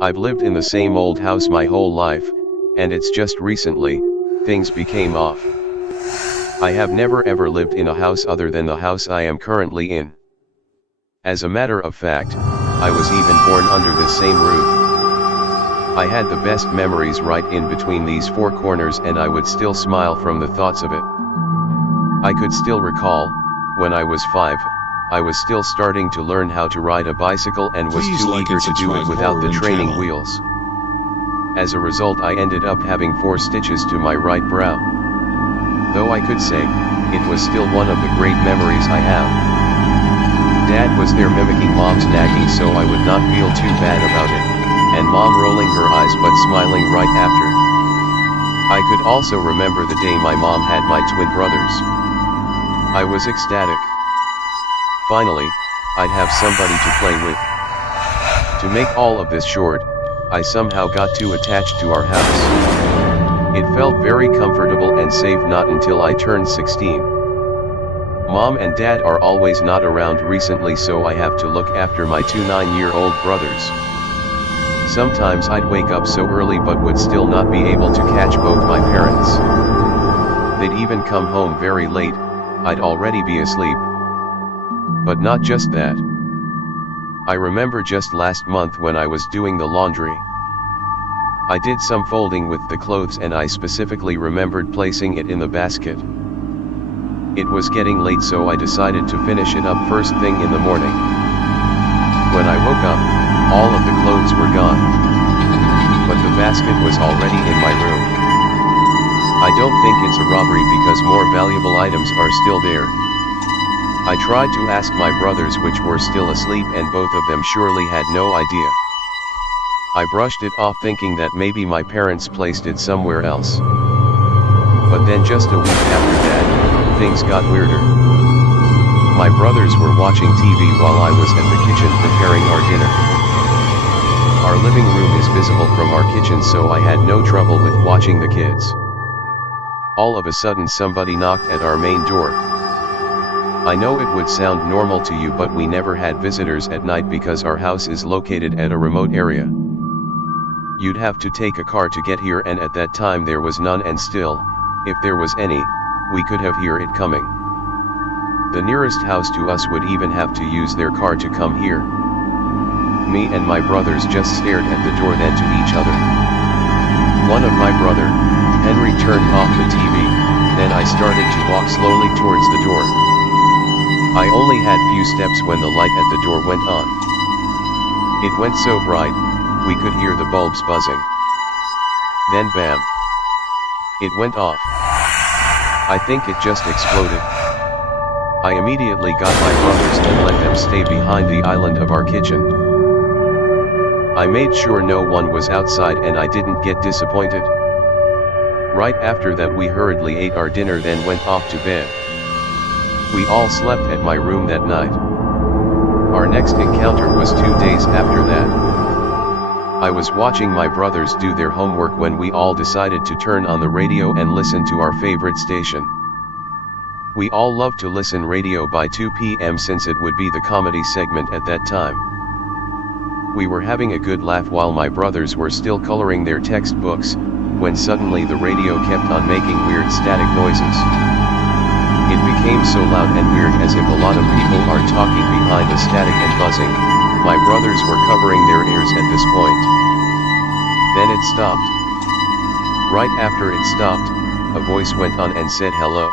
I've lived in the same old house my whole life, and it's just recently, things became off. I have never ever lived in a house other than the house I am currently in. As a matter of fact, I was even born under the same roof. I had the best memories right in between these four corners, and I would still smile from the thoughts of it. I could still recall, when I was 5, I was still starting to learn how to ride a bicycle and was Please too like eager and to do it subscribe without the Horror training channel. wheels. As a result, I ended up having 4 stitches to my right brow. Though I could say, it was still one of the great memories I have. Dad was there mimicking Mom's nagging so I would not feel too bad about it, and Mom rolling her eyes but smiling right after. I could also remember the day my mom had my twin brothers. I was ecstatic. Finally, I'd have somebody to play with. To make all of this short, I somehow got too attached to our house. It felt very comfortable and safe not until I turned 16. Mom and Dad are always not around recently, so I have to look after my 2 9-year-old brothers. Sometimes I'd wake up so early but would still not be able to catch both my parents. They'd even come home very late, I'd already be asleep. But not just that. I remember just last month when I was doing the laundry. I did some folding with the clothes and I specifically remembered placing it in the basket. It was getting late, so I decided to finish it up first thing in the morning. When I woke up, all of the clothes were gone. But the basket was already in my room. I don't think it's a robbery because more valuable items are still there. I tried to ask my brothers, which were still asleep, and both of them surely had no idea. I brushed it off thinking that maybe my parents placed it somewhere else. But then just a week after that, things got weirder. My brothers were watching TV while I was at the kitchen preparing our dinner. Our living room is visible from our kitchen, so I had no trouble with watching the kids. All of a sudden somebody knocked at our main door. I know it would sound normal to you, but we never had visitors at night because our house is located at a remote area. You'd have to take a car to get here, and at that time there was none, and still, if there was any, we could have heard it coming. The nearest house to us would even have to use their car to come here. Me and my brothers just stared at the door, then to each other. One of my brother, Henry, turned off the TV, then I started to walk slowly towards the door. I only had few steps when the light at the door went on. It went so bright, we could hear the bulbs buzzing. Then bam! It went off. I think it just exploded. I immediately got my brothers and let them stay behind the island of our kitchen. I made sure no one was outside and I didn't get disappointed. Right after that we hurriedly ate our dinner, then went off to bed. We all slept at my room that night. Our next encounter was 2 days after that. I was watching my brothers do their homework when we all decided to turn on the radio and listen to our favorite station. We all loved to listen radio by 2 p.m. since it would be the comedy segment at that time. We were having a good laugh while my brothers were still coloring their textbooks, when suddenly the radio kept on making weird static noises. It became so loud and weird, as if a lot of people are talking behind the static and buzzing. My brothers were covering their ears at this point. Then it stopped. Right after it stopped, a voice went on and said hello.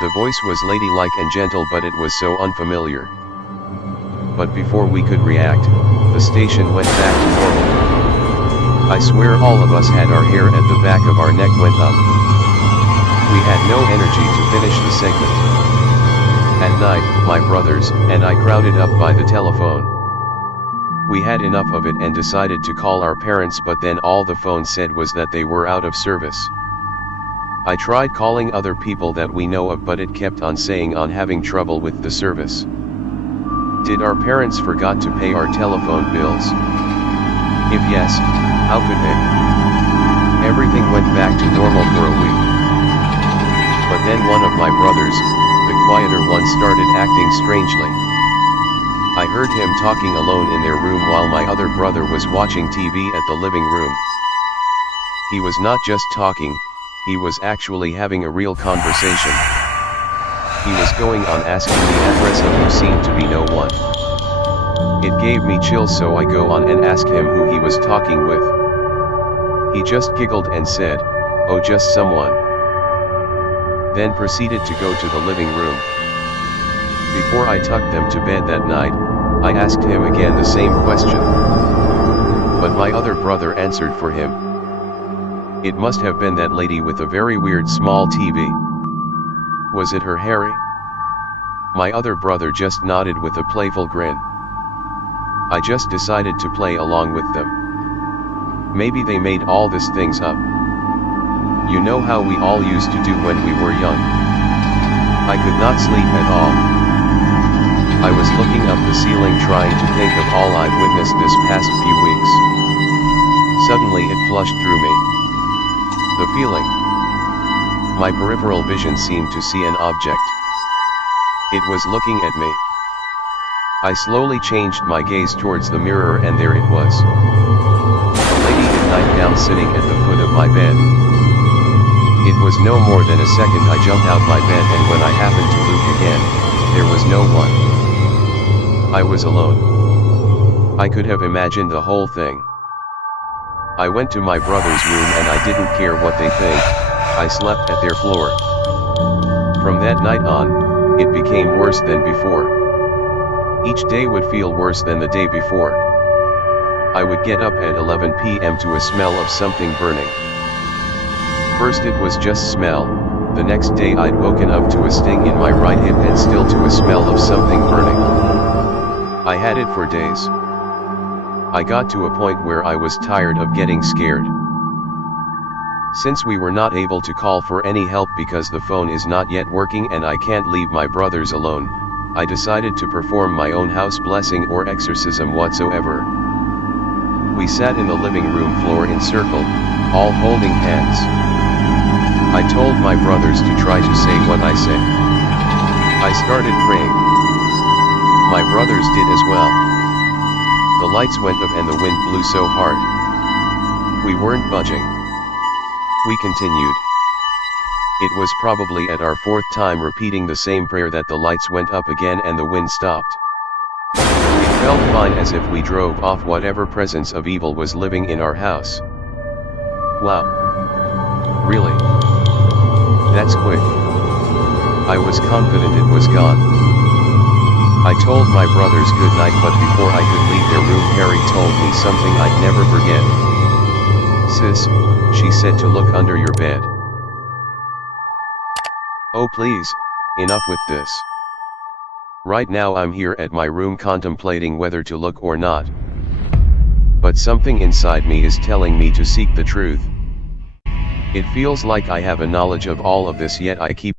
The voice was ladylike and gentle, but it was so unfamiliar. But before we could react, the station went back to normal. I swear all of us had our hair at the back of our neck went up. We had no energy to finish the segment. At night, my brothers and I crowded up by the telephone. We had enough of it and decided to call our parents, but then all the phone said was that they were out of service. I tried calling other people that we know of, but it kept on saying on having trouble with the service. Did our parents forgot to pay our telephone bills? If yes, how could they? Everything went back to normal for a week. But then one of my brothers, the quieter one, started acting strangely. I heard him talking alone in their room while my other brother was watching TV at the living room. He was not just talking, he was actually having a real conversation. He was going on asking the address of who seemed to be no one. It gave me chills, so I go on and ask him who he was talking with. He just giggled and said, "Oh, just someone." Then proceeded to go to the living room. Before I tucked them to bed that night, I asked him again the same question. But my other brother answered for him. It must have been that lady with a very weird small TV. Was it her, Harry? My other brother just nodded with a playful grin. I just decided to play along with them. Maybe they made all these things up. You know how we all used to do when we were young. I could not sleep at all. I was looking up the ceiling trying to think of all I've witnessed this past few weeks. Suddenly it flushed through me. The feeling. My peripheral vision seemed to see an object. It was looking at me. I slowly changed my gaze towards the mirror, and there it was. A lady in nightgown sitting at the foot of my bed. It was no more than a second I jumped out my bed, and when I happened to look again, there was no one. I was alone. I could have imagined the whole thing. I went to my brother's room and I didn't care what they think, I slept at their floor. From that night on, it became worse than before. Each day would feel worse than the day before. I would get up at 11 p.m. to a smell of something burning. First it was just smell, the next day I'd woken up to a sting in my right hip and still to a smell of something burning. I had it for days. I got to a point where I was tired of getting scared. Since we were not able to call for any help because the phone is not yet working and I can't leave my brothers alone, I decided to perform my own house blessing or exorcism whatsoever. We sat in the living room floor in circle, all holding hands. I told my brothers to try to say what I said. I started praying. My brothers did as well. The lights went up and the wind blew so hard. We weren't budging. We continued. It was probably at our fourth time repeating the same prayer that the lights went up again and the wind stopped. It felt fine, as if we drove off whatever presence of evil was living in our house. Wow. Really? That's quick. I was confident it was gone. I told my brothers good night, but before I could leave their room, Harry told me something I'd never forget. "Sis," she said, "to look under your bed." Oh please, enough with this. Right now I'm here at my room contemplating whether to look or not. But something inside me is telling me to seek the truth. It feels like I have a knowledge of all of this, yet I keep